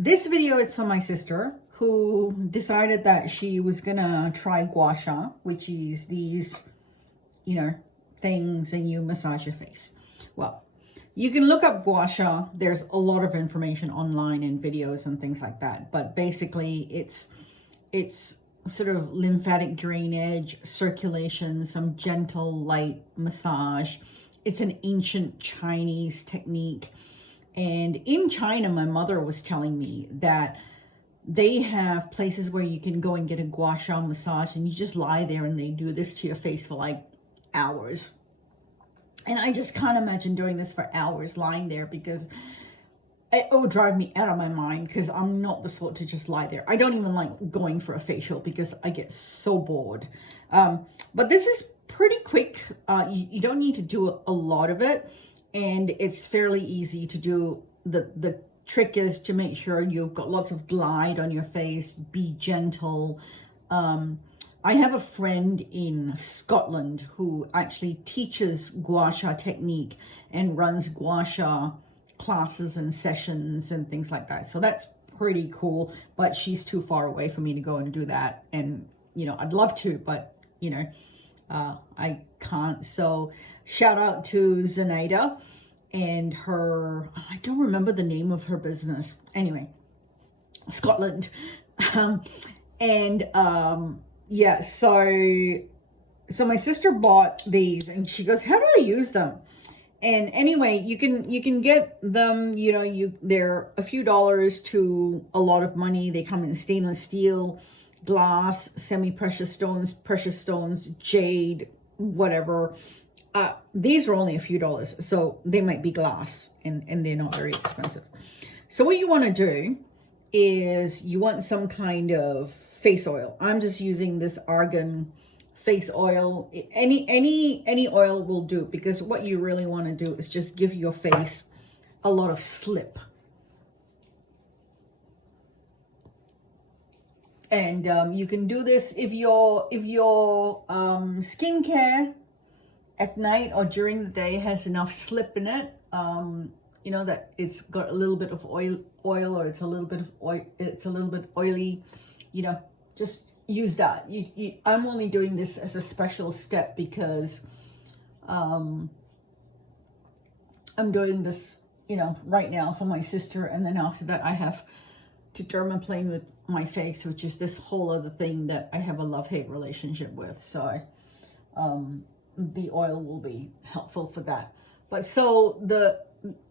This video is for my sister who decided that she was gonna try gua sha, which is these, things, and you massage your face. Well, you can look up gua sha. There's a lot of information online and videos and things like that. But basically, it's sort of lymphatic drainage, circulation, some gentle light massage. It's an ancient Chinese technique. And in China, my mother was telling me that they have places where you can go and get a gua sha massage, and you just lie there and they do this to your face for like hours. And I just can't imagine doing this for hours, lying there, because it would drive me out of my mind, because I'm not the sort to just lie there. I don't even like going for a facial because I get so bored. But this is pretty quick. You don't need to do a lot of it. And it's fairly easy to do. The trick is to make sure you've got lots of glide on your face, be gentle. I have a friend in Scotland who actually teaches gua sha technique and runs gua sha classes and sessions and things like that. So that's pretty cool, but she's too far away for me to go and do that. And, I'd love to, but, I can't. So shout out to Zenaida and her, I don't remember the name of her business. Anyway, Scotland. Yeah, so my sister bought these and she goes, how do I use them? And anyway, you can get them, they're a few dollars to a lot of money. They come in stainless steel, glass, semi-precious stones, jade, whatever. These are only a few dollars, so they might be glass and they're not very expensive. So what you want to do is you want some kind of face oil. I'm just using this argan face oil. Any oil will do, because what you really want to do is just give your face a lot of slip. And you can do this if your skincare at night or during the day has enough slip in it, that it's got a little bit of oil, or it's a little bit oily, just use that. I'm only doing this as a special step because I'm doing this, right now for my sister, and then after that I have to dermaplane with my face, which is this whole other thing that I have a love-hate relationship with. So the oil will be helpful for that. But so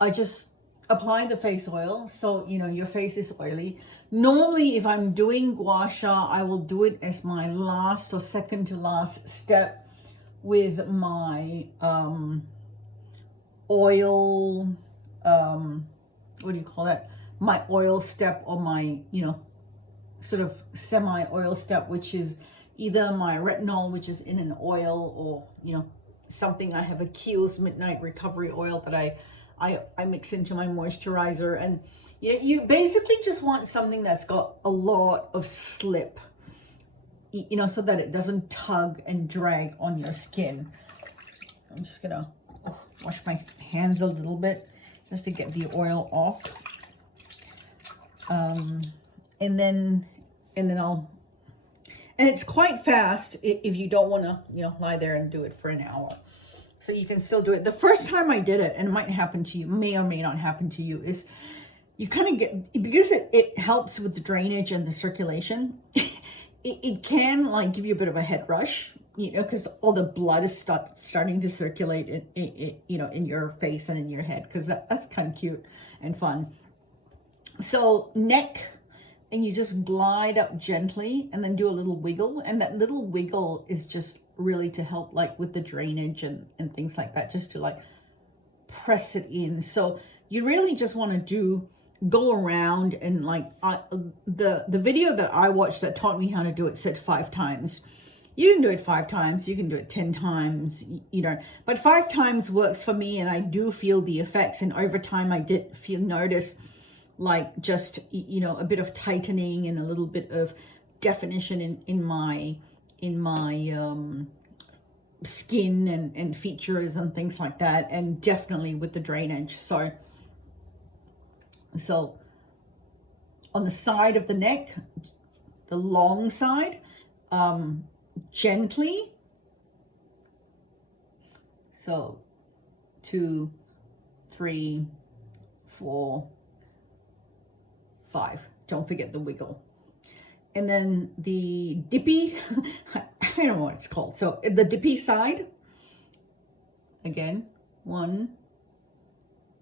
I just apply the face oil. So, your face is oily. Normally, if I'm doing gua sha, I will do it as my last or second to last step with my oil, what do you call that? My oil step, or my, sort of semi-oil step, which is either my retinol, which is in an oil, or, something. I have a Kiehl's Midnight Recovery Oil that I mix into my moisturizer. And, you basically just want something that's got a lot of slip, so that it doesn't tug and drag on your skin. I'm just going to wash my hands a little bit just to get the oil off. And then it's quite fast if you don't want to, lie there and do it for an hour. So you can still do it. The first time I did it, and it might happen to you, may or may not happen to you, is you kind of get, because it helps with the drainage and the circulation, it can like give you a bit of a head rush, because all the blood is starting to circulate in your face and in your head, because that's kind of cute and fun. So neck, and you just glide up gently and then do a little wiggle. And that little wiggle is just really to help like with the drainage and things like that, just to like press it in. So you really just want to go around and like, the video that I watched that taught me how to do it said 5 times. You can do it 5 times, you can do it 10 times, but 5 times works for me, and I do feel the effects. And over time I did notice like just, a bit of tightening and a little bit of definition in my skin and features and things like that, and definitely with the drainage. So on the side of the neck, the long side, gently. So 2, 3, 4, 5. Don't forget the wiggle. And then the dippy, I don't know what it's called. So the dippy side, again, 1,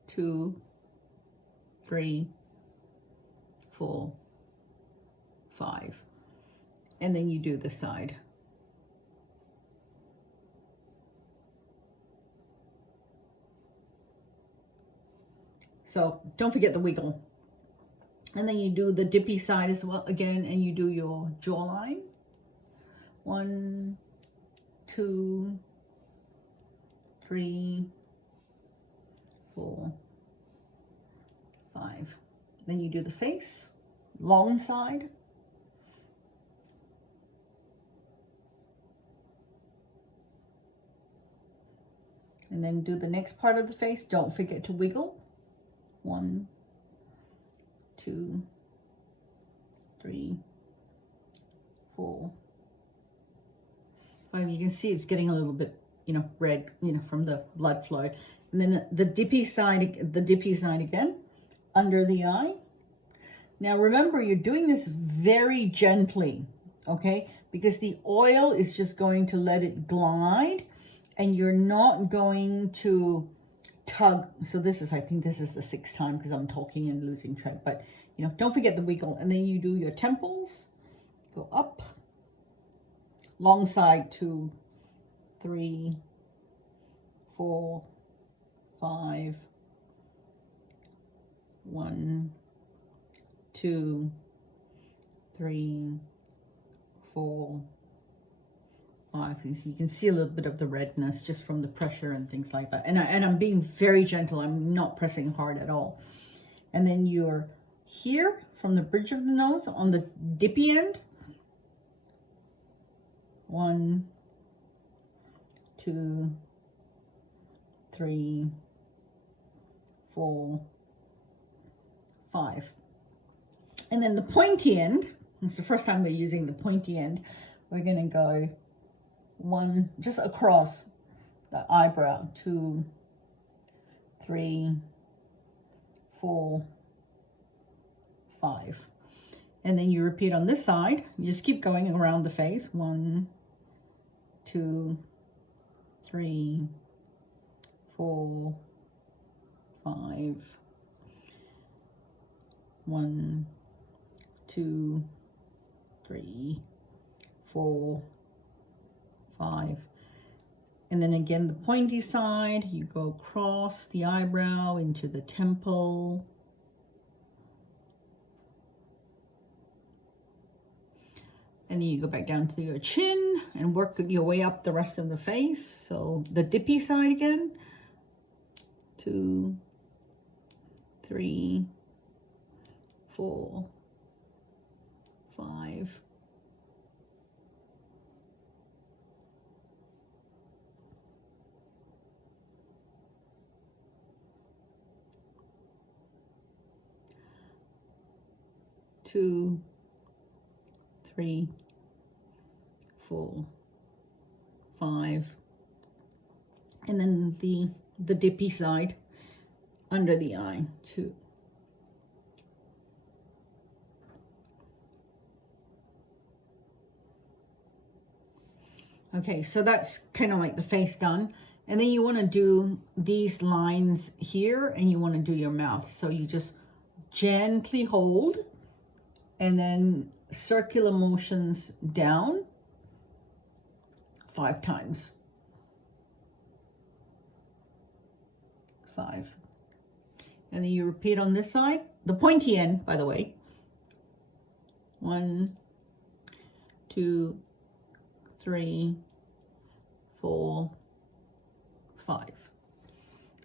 2, 3, 4, 5. And then you do the side. So don't forget the wiggle. And then you do the dippy side as well again, and you do your jawline. 1, 2, 3, 4, 5. Then you do the face, long side. And then do the next part of the face. Don't forget to wiggle. 1, 2, 3, 4, 5. You can see it's getting a little bit, red, from the blood flow. And then the dippy side again, under the eye. Now remember, you're doing this very gently, okay? Because the oil is just going to let it glide, and you're not going to tug. So I think this is the 6th time because I'm talking and losing track, but don't forget the wiggle. And then you do your temples, go up, long side, 2, 3, 4, 5, 1, 2, 3, 4, 5. You can see a little bit of the redness just from the pressure and things like that. And I'm being very gentle. I'm not pressing hard at all. And then you're here from the bridge of the nose on the dippy end. 1, 2, 3, 4, 5. And then the pointy end, it's the first time we're using the pointy end. We're going to go 1 just across the eyebrow, 2, 3, 4, 5. And then you repeat on this side. You just keep going around the face. 1, 2, 3, 4, 5. 1, 2, 3, 4, 5. And then again, the pointy side, you go across the eyebrow into the temple. And then you go back down to your chin and work your way up the rest of the face. So the dippy side again. 2, 3, 4, 5. 2, 3, 4, 5. And then the dippy side under the eye, 2. Okay, so that's kind of like the face done. And then you want to do these lines here, and you want to do your mouth. So you just gently hold, and then circular motions down 5 times. 5. And then you repeat on this side, the pointy end, by the way. 1, 2, 3, 4, 5.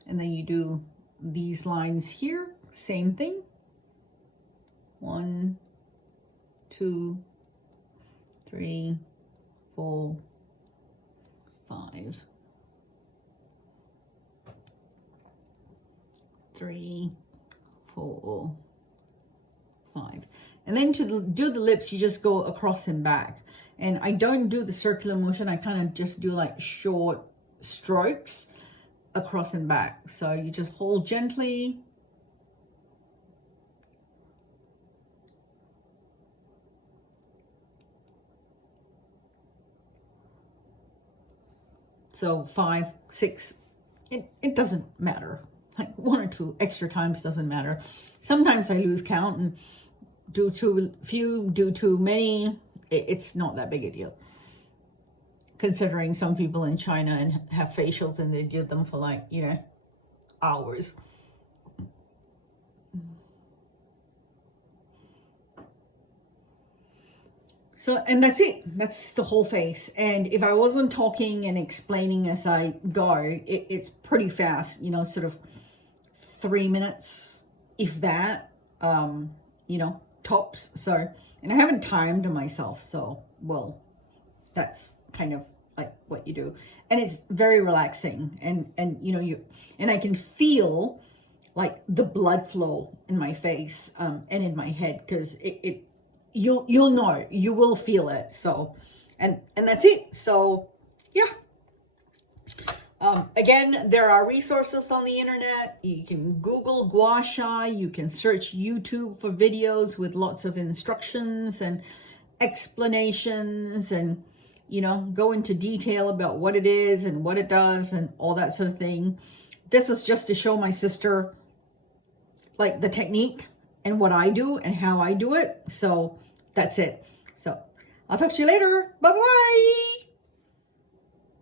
And then you do these lines here, same thing. 1, 2, 3, 4, 5. 3, 4, 5. And then to do the lips, you just go across and back. And I don't do the circular motion. I kind of just do like short strokes across and back. So you just hold gently. So 5, 6, it doesn't matter. Like 1 or 2 extra times doesn't matter. Sometimes I lose count and do too few, do too many. It's not that big a deal. Considering some people in China and have facials and they do them for like, you know, hours. So, and that's it. That's the whole face. And if I wasn't talking and explaining as I go, it's pretty fast, you know, sort of 3 minutes, if that, you know, tops. So, and I haven't timed myself. So, well, that's kind of like what you do. And it's very relaxing. And you know, and I can feel like the blood flow in my face, and in my head, because you'll know, you will feel it. So, and that's it. So yeah. Again, there are resources on the internet. You can Google gua sha. You can search YouTube for videos with lots of instructions and explanations, and, you know, go into detail about what it is and what it does and all that sort of thing. This is just to show my sister, like, the technique and what I do and how I do it. So that's it. So I'll talk to you later. Bye-bye.